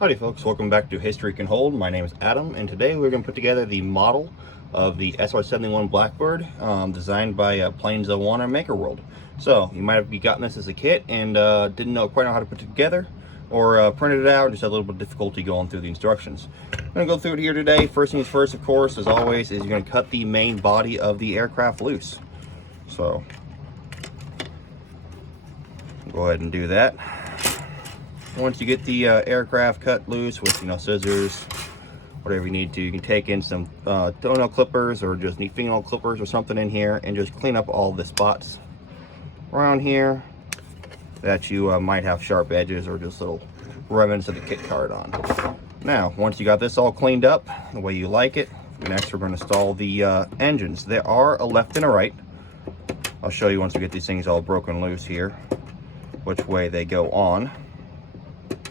Howdy folks, welcome back to History Can Hold. My name is Adam, and today we're going to put together the model of the SR-71 Blackbird, designed by Plains 01 or Maker World. So you might have gotten this as a kit and didn't quite know how to put it together, or printed it out, just had a little bit of difficulty going through the instructions. I'm going to go through it here today. First things first, of course, as always, is you're going to cut the main body of the aircraft loose. So go ahead and do that. Once you get the aircraft cut loose with, scissors, whatever you need to, you can take in some toenail clippers or just neat fingernail clippers or something in here and just clean up all the spots around here that you might have sharp edges or just little remnants of the kit card on. Now, once you got this all cleaned up the way you like it, next we're going to install the engines. There are a left and a right. I'll show you once we get these things all broken loose here which way they go on.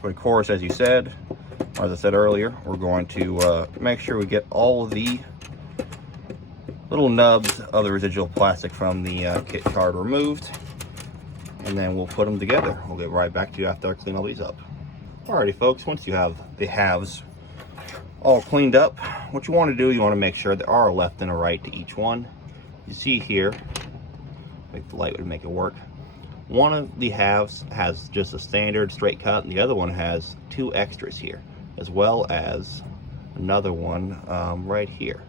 But of course, as I said earlier, we're going to make sure we get all of the little nubs of the residual plastic from the kit card removed, and then we'll put them together. We'll get right back to you after I clean all these up. Alrighty folks, once you have the halves all cleaned up, what you want to do, you want to make sure there are a left and a right to each one. You see here, like the light would make it work. One of the halves has just a standard straight cut, and the other one has two extras here, as well as another one right here.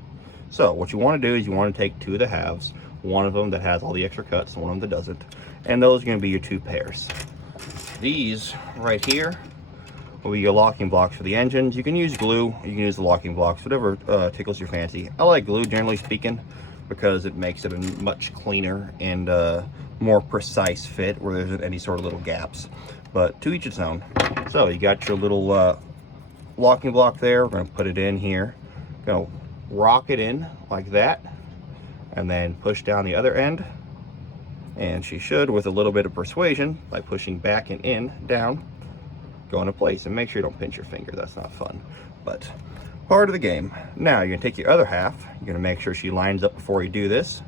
So what you want to do is you want to take two of the halves, one of them that has all the extra cuts and one of them that doesn't, and those are going to be your two pairs. These right here will be your locking blocks for the engines. You can use glue, you can use the locking blocks, whatever tickles your fancy. I like glue, generally speaking, because it makes it a much cleaner and more precise fit where there isn't any sort of little gaps, but to each its own. So you got your little locking block there. We're going to put it in here, going to rock it in like that, and then push down the other end, and she should, with a little bit of persuasion, by pushing back and in, down, go into place. And make sure you don't pinch your finger, that's not fun, but part of the game. Now you're going to take your other half, you're going to make sure she lines up before you do this.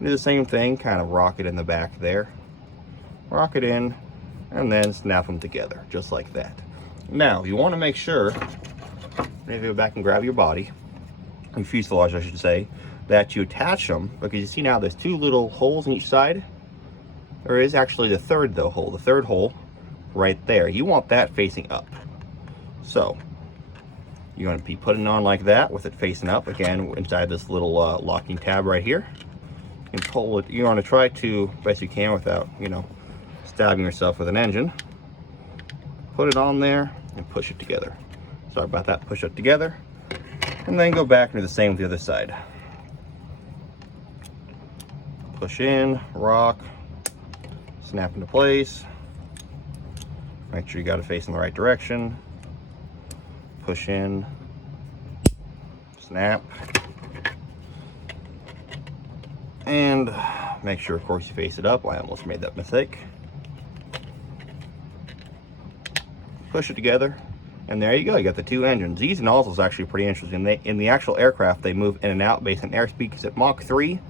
Do the same thing, kind of rock it in the back there, rock it in, and then snap them together, just like that. Now, you want to make sure, maybe go back and grab your body, your fuselage I should say, that you attach them, because you see now there's two little holes on each side. There is actually the third hole, the third hole right there. You want that facing up. So, you're going to be putting on like that with it facing up, again, inside this little locking tab right here. And pull it. You want to try to, best you can, without stabbing yourself with an engine. Put it on there and push it together. Sorry about that. Push it together, and then go back and do the same with the other side. Push in, rock, snap into place. Make sure you got it facing the right direction. Push in, snap. And make sure, of course, you face it up. I almost made that mistake. Push it together, and there you go. You got the two engines. These nozzles are actually pretty interesting. In the actual aircraft, they move in and out based on airspeed, because at Mach 3,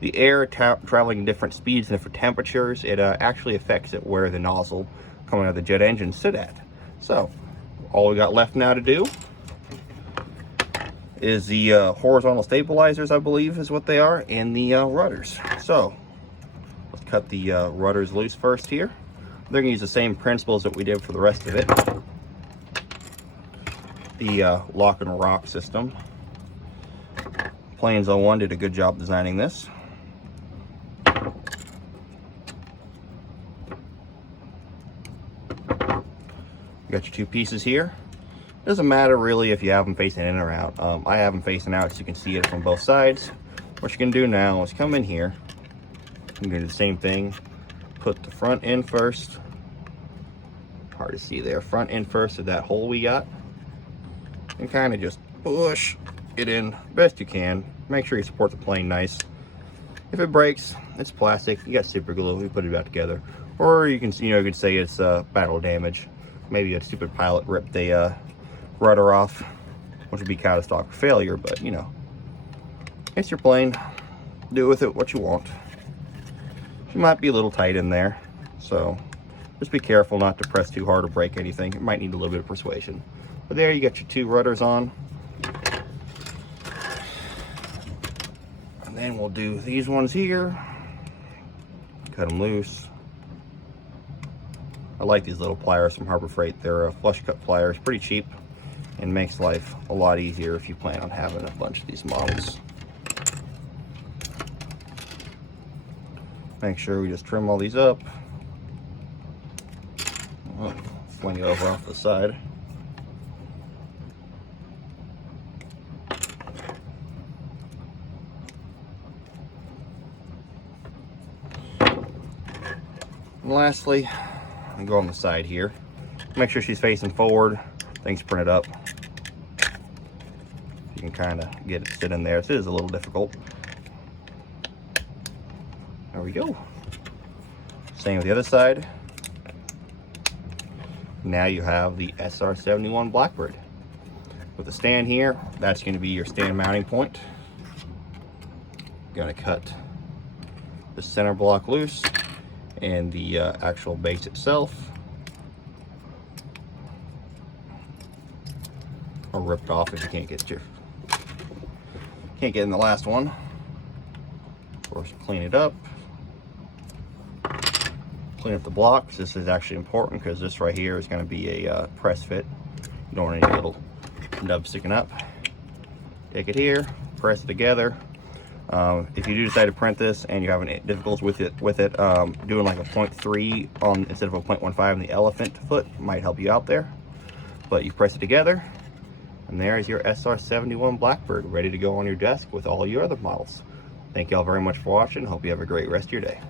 the air traveling different speeds and different temperatures, it actually affects it where the nozzle coming out of the jet engine sit at. So, all we got left now to do is the horizontal stabilizers, I believe is what they are, and the rudders. So let's cut the rudders loose first here. They're going to use the same principles that we did for the rest of it. The lock and rock system. Plains 01 did a good job designing this. You got your two pieces here. Doesn't matter really if you have them facing in or out. I have them facing out so you can see it from both sides. What you can do now is come in here. You can do the same thing. Put the front in first. Hard to see there. Front in first of that hole we got. And kind of just push it in best you can. Make sure you support the plane nice. If it breaks, it's plastic. You got super glue. We put it back together. Or you can, you could say it's battle damage. Maybe a stupid pilot ripped a rudder off, which would be catastrophic failure, but it's your plane. Do with it what you want. She might be a little tight in there, so Just be careful not to press too hard or break anything. It might need a little bit of persuasion. But there you got your 2 rudders on. And then we'll do these ones here. Cut them loose. I like these little pliers from Harbor Freight. They're flush cut pliers, pretty cheap, and makes life a lot easier if you plan on having a bunch of these models. Make sure we just trim all these up. Fling it over off the side. And lastly, I go on the side here. Make sure she's facing forward. Things printed up. You can kind of get it sitting there. This is a little difficult. There we go. Same with the other side. Now you have the SR-71 Blackbird. With the stand here, that's going to be your stand mounting point. Going to cut the center block loose and the actual base itself. Or ripped off if you can't get in the last one. Of course, clean it up. Clean up the blocks. This is actually important because this right here is going to be a press fit. You don't want any little nubs sticking up. Take it here, press it together. If you do decide to print this and you're having difficulties with it, doing like a 0.3 on instead of a 0.15 on the elephant foot might help you out there. But you press it together, and there's your SR-71 Blackbird ready to go on your desk with all your other models. Thank you all very much for watching. Hope you have a great rest of your day.